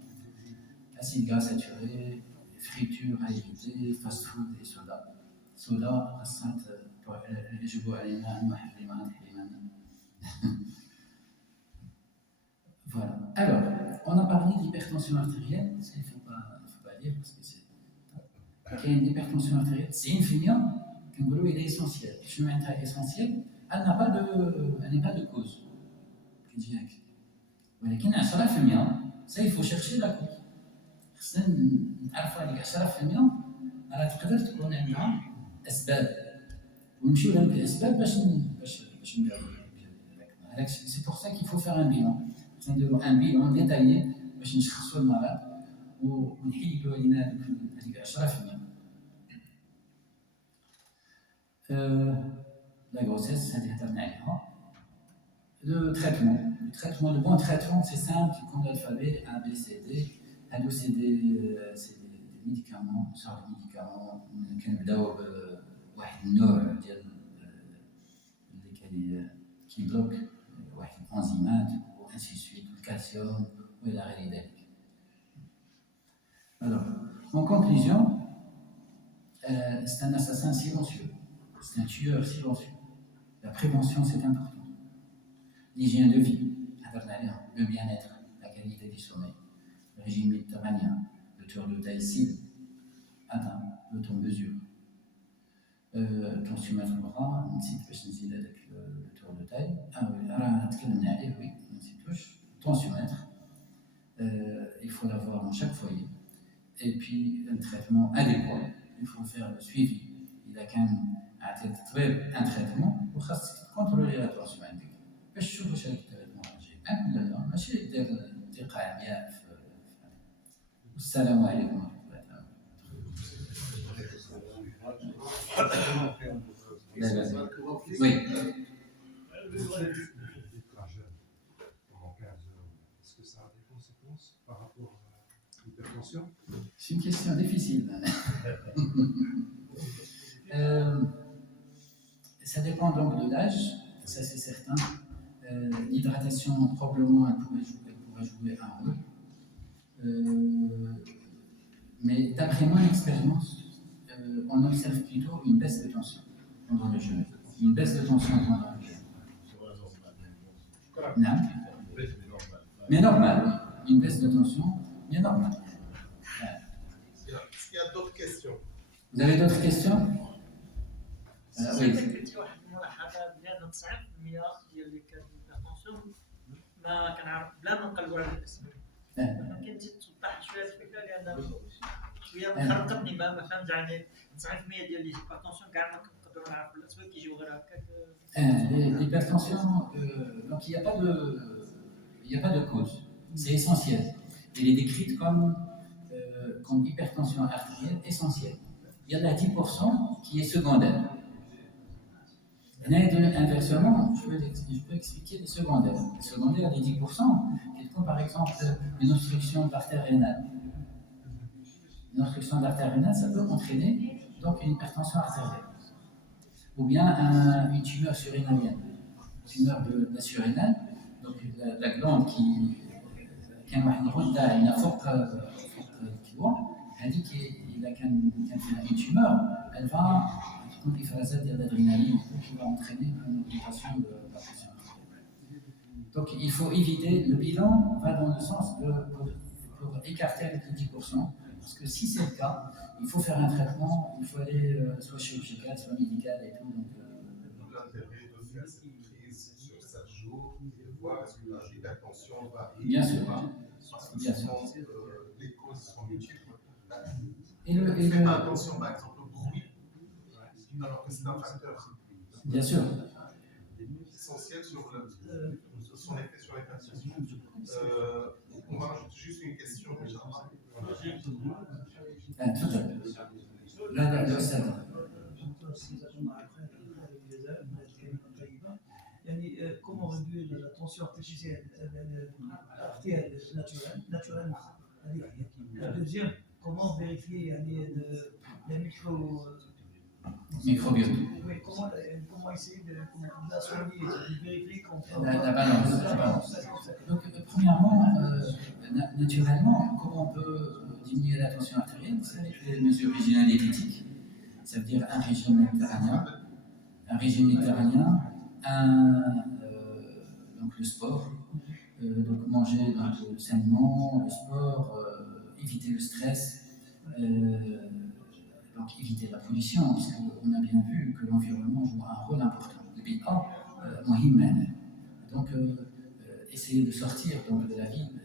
acides gras saturés, friture à éviter, fast-food et soda. Soda, je bois les mains. Voilà. Alors, on a parlé d'hypertension artérielle, ça il ne faut pas dire parce que c'est. Qu'il y a une hypertension artérielle, c'est infime, il est essentiel. Le chemin est essentiel, elle n'est pas de cause. Mais quand elle sera fumée, ça il faut chercher la cause. عارفه هذيك 10% راه تقدر تكون عندها اسباب ونمشيو لهاد الاسباب باش نديرو هذاك سي بور سا كيل فو فير ان بيلون خصنا نديرو ان بيلون ديتايي باش نشخصوا المرض ونحيدوا علينا هذيك 10%. لا غروسيس هذه هضرنا عليها. Le bon traitement, c'est simple, comme l'alphabet A, B, C, D. C'est des médicaments, sorte de médicaments. كنبداو بواحد النوع ديال اللي كيبلوك واحد الانزيمات وانسي سويت الكالسيوم والى غير ذلك. Alors, en conclusion, c'est un assassin silencieux, c'est un tueur silencieux. La prévention, c'est important. L'hygiène de vie, le bien-être, la qualité du sommeil, le régime méditerranéen, le tour de taille cible, atteint le ton mesure. Tensiomètre bras, نسيت باش نزيد هذاك le tour de taille. راه تكلمنا عليه oui, ما نسيتوش. Tensiomètre, il faut l'avoir dans chaque foyer. Et puis un traitement adéquat, il faut faire le suivi. إذا كان عطيت الطبيب un traitement وخاصك تكونترولي لا tension عندك. باش تشوف واش هذاك التريتمون جاي لا لا ماشي دير عمياء. والسلام عليكم ورحمه الله تعالى. Oui. Est-ce que ça a des conséquences par rapport à l'hypertension? C'est une question difficile. Ça dépend donc de l'âge, ça c'est certain. L'hydratation, probablement, elle pourrait jouer un rôle. Mais d'après mon expérience, on observe plutôt une baisse de tension pendant le jeûne. Une baisse de tension pendant le jeûne. Non. Mais normal, une baisse de tension, mais normal. Est-ce qu'il y a d'autres questions? Vous avez d'autres questions? Oui. ما كنعرف بلا ما نقلبوا على الاسم كنت توضح شويه الفكره لان شويه مخرقتني ما فهمت يعني 90% ديال الهيبرتونسيون كاع ما كنقدروا نعرفوا الاسباب كيجيو غير هكاك. L'hypertension, donc il n'y a pas de cause, c'est essentiel. Elle est décrite comme hypertension artérielle essentielle. Il y en a 10% qui est secondaire. Inversement, je peux expliquer les secondaires. Les secondaires, les 10%, comme par exemple une obstruction de l'artère rénale. Une obstruction de l'artère rénale, ça peut entraîner donc une hypertension artérielle. Ou bien une tumeur surrénalienne. Une tumeur de la surrénale, donc la glande qui a une forte هذيك إذا كان فيها une tumeur, elle va تكون إفرازات ديال l'adrénaline qui va entraîner une augmentation de la pression artérielle. Donc il faut éviter, le bilan va dans le sens pour écarter avec les 10%, parce que si c'est le cas, il faut faire un traitement, il faut aller soit chirurgical, soit médical et tout. Donc, l'intérêt de faire cette prise sur 7 jours et de voir est-ce que l'hypertension varie bien sûr, ou pas. Parce que bien ce sûr. sont, les causes sont multiples. Et le, Faites pas attention par exemple au bruit, alors que c'est un facteur bien sûr. essentiel sur son effet sur l'hypertension. On va rajouter juste une question. تفضل. لا أستاذ. يعني comment réduire la tension artificielle naturellement. La deuxième, comment vérifier les microbiote. Oui, comment essayer de la soigner, de vérifier qu'on fait La balance. Donc, premièrement, naturellement, comment on peut diminuer la tension artérielle? C'est avec les mesures régionales diététiques. Ça veut dire un régime méditerranéen, donc le sport, donc manger donc, sainement, le sport, éviter le stress, donc éviter la pollution, parce qu'on a bien vu que l'environnement joue un rôle important. Donc essayer de sortir donc, de la ville,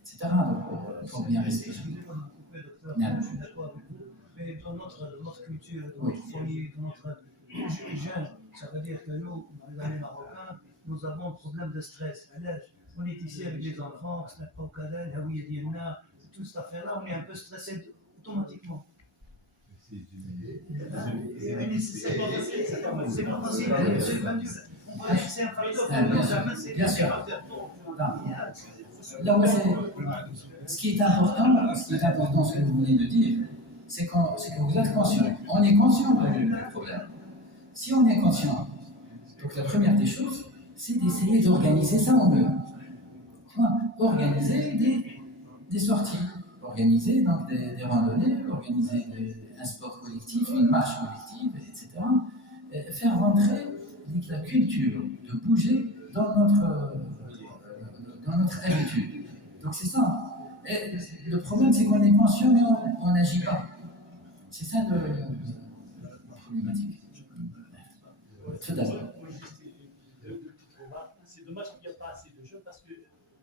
etc. Donc, pour bien respirer. Je suis d'accord avec vous, mais dans notre culture, dans notre famille, dans notre jeune, ça veut dire que nous, dans les Marocains, nous avons un problème de stress. On est ici avec les enfants, toute cette affaire-là, on est un peu stressé automatiquement. C'est pas facile, c'est un facteur. Bien sûr. Là, ce qui est important, ce que vous venez de dire, c'est que vous êtes conscient. On est conscient du problème. Si on est conscient, donc la première des choses, c'est d'essayer d'organiser ça au mieux. Organiser des sorties, organiser donc des randonnées, organiser un sport collectif, une marche collective, etc. Faire rentrer la culture de bouger dans notre habitude. Donc c'est ça. Et le problème, c'est qu'on est conscient, mais on n'agit pas. C'est ça la problématique. Tout à fait. C'est dommage qu'il n'y a pas assez de jeunes parce que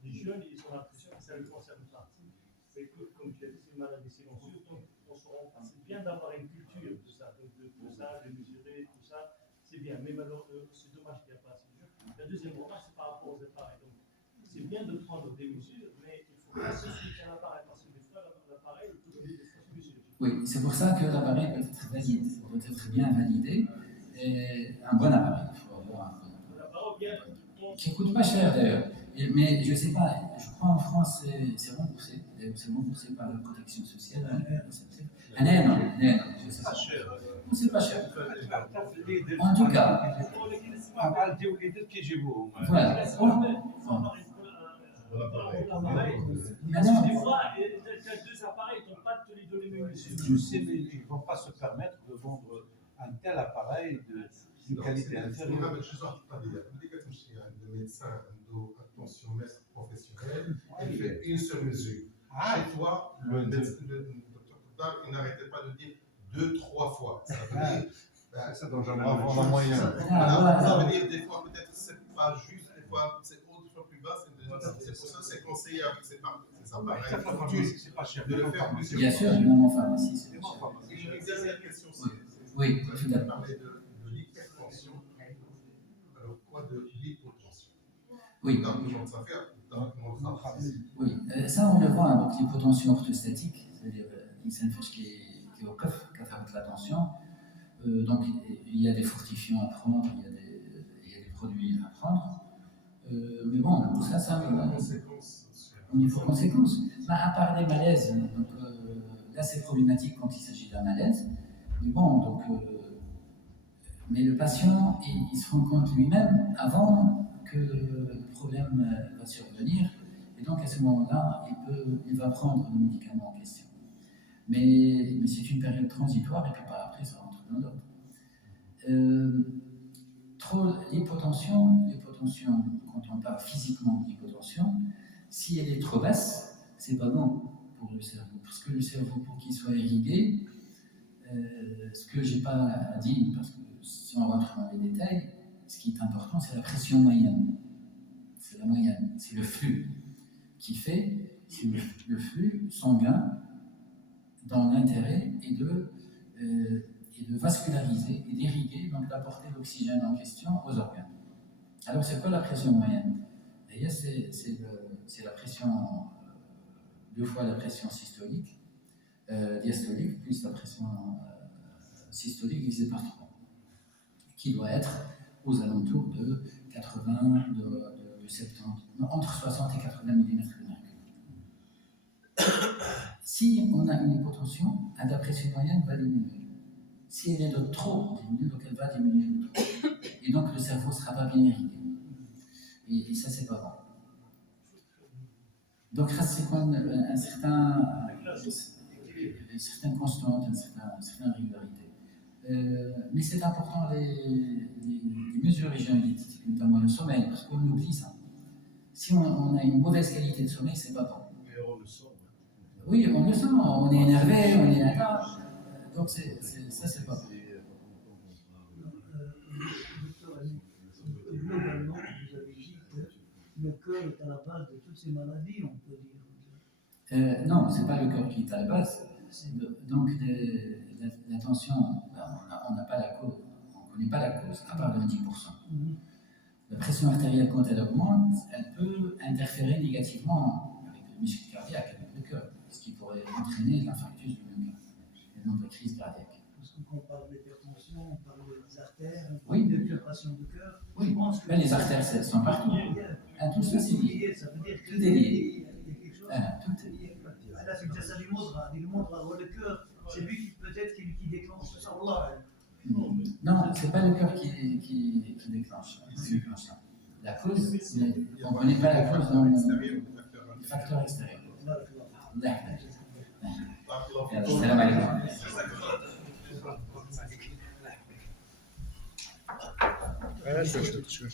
les jeunes, ils ont l'impression que ça ne les concerne pas. C'est que, comme tu as dit, c'est une maladie silencieuse, donc on se rend compte. C'est bien d'avoir une culture de ça, de mesurer, tout ça, c'est bien. Mais malheureusement, c'est dommage qu'il n'y a pas assez de jeunes. La deuxième remarque, c'est par rapport aux appareils. Donc, c'est bien de prendre des mesures, mais il faut pas se suivre à l'appareil parce que des fois, l'appareil peut donner des fausses mesures. Oui, c'est pour ça que l'appareil doit être valide, doit être bien validé. Et un bon appareil, il faut avoir un bon appareil. Qui ne coûte pas cher d'ailleurs. Mais je ne sais pas, je crois en France, c'est remboursé. C'est remboursé par la protection sociale. Non, c'est pas cher. C'est pas cher. En tout cas, voilà. Maintenant, des fois, tu as deux appareils, ils ne vont pas te les donner même. Je sais, mais ils ne vont pas se permettre de vendre un tel appareil de qualité inférieure. Le médecin intentionniste professionnel, il fait une seule mesure. Chez toi, le docteur, il n'arrêtait pas de dire 2-3 fois. Ça veut dire. Ça doit jamais avoir la moyenne. Ça veut dire des fois, peut-être, c'est pas juste, des fois, c'est autre fois plus bas. C'est pour ça que c'est conseillé avec ces appareils. C'est pas cher. De le faire plusieurs bien fois. sûr, même en pharmacie. Et une dernière question, oui, tout à fait. Parler de l'hypertension. Alors, quoi de l'hypotension? Oui. Oui, ça on le voit, donc l'hypotension orthostatique, c'est-à-dire l'insan qui est au coffre, qui a la tension. Donc il y a des fortifiants à prendre, il y a des produits à prendre. Mais bon, tout ça au niveau conséquences. À part les malaises, donc, là c'est problématique quand il s'agit d'un malaise. Mais bon, donc, mais le patient, il se rend compte lui-même avant que le problème va survenir. Et donc à ce moment-là, il va prendre le médicament en question. Mais c'est une période transitoire et puis par après, ça rentre dans l'ordre. l'hypotension, quand on parle physiquement d'hypotension, si elle est trop basse, c'est pas bon pour le cerveau. Parce que le cerveau, pour qu'il soit irrigué, ce que j'ai pas dit, parce que si on rentre dans les détails, ce qui est important, c'est la pression moyenne. C'est la moyenne, c'est le flux qui fait, c'est le flux sanguin dans l'intérêt et de vasculariser et d'irriguer, donc d'apporter l'oxygène en question aux organes. Alors, c'est quoi la pression moyenne? D'ailleurs, c'est la pression, 2 fois la pression systolique, diastolique, plus la pression systolique divisée par 3, qui doit être aux alentours de 80, de 70, entre 60 et 80 mm de mercure. Si on a une hypotension, la pression moyenne va diminuer. Si elle est de trop diminuée, donc elle va diminuer de trop. Et donc le cerveau ne sera pas bien irrigué. Et ça, c'est pas bon. Donc, c'est quoi une certaine constante, une certaine régularité. Mais c'est important les mesures régionétiques, notamment le sommeil, parce qu'on oublie ça. Si on a une mauvaise qualité de sommeil, c'est pas bon. Mais on le sent. Oui, on le sent, on est énervé, on est là. Donc, ça, c'est pas bon. Globalement, vous avez dit que le cœur est à la base de toutes ces maladies, on peut dire. Non, ce n'est pas le cœur qui est à la base. Donc, la tension, on n'a pas la cause, on ne connaît pas la cause, à part de 10%. La pression artérielle, quand elle augmente, elle peut interférer négativement avec le muscle cardiaque, avec le cœur, ce qui pourrait entraîner l'infarctus du même cœur, et donc la crise cardiaque. Parce que quand on parle d'hypertension, on parle des artères, on Oui. parle de filtration de cœur. Oui, Je pense que les artères elles sont partout. Tout ça, c'est lié. Ça veut dire que Tout est lié. il y a quelque chose. Tout est lié. Là, c'est que ça lui montre, le cœur, c'est lui qui peut-être qui déclenche ça. Non, c'est pas le cœur qui déclenche ça. La cause, on ne connaît pas la cause dans le facteur extérieur. Salam alaikum. شوي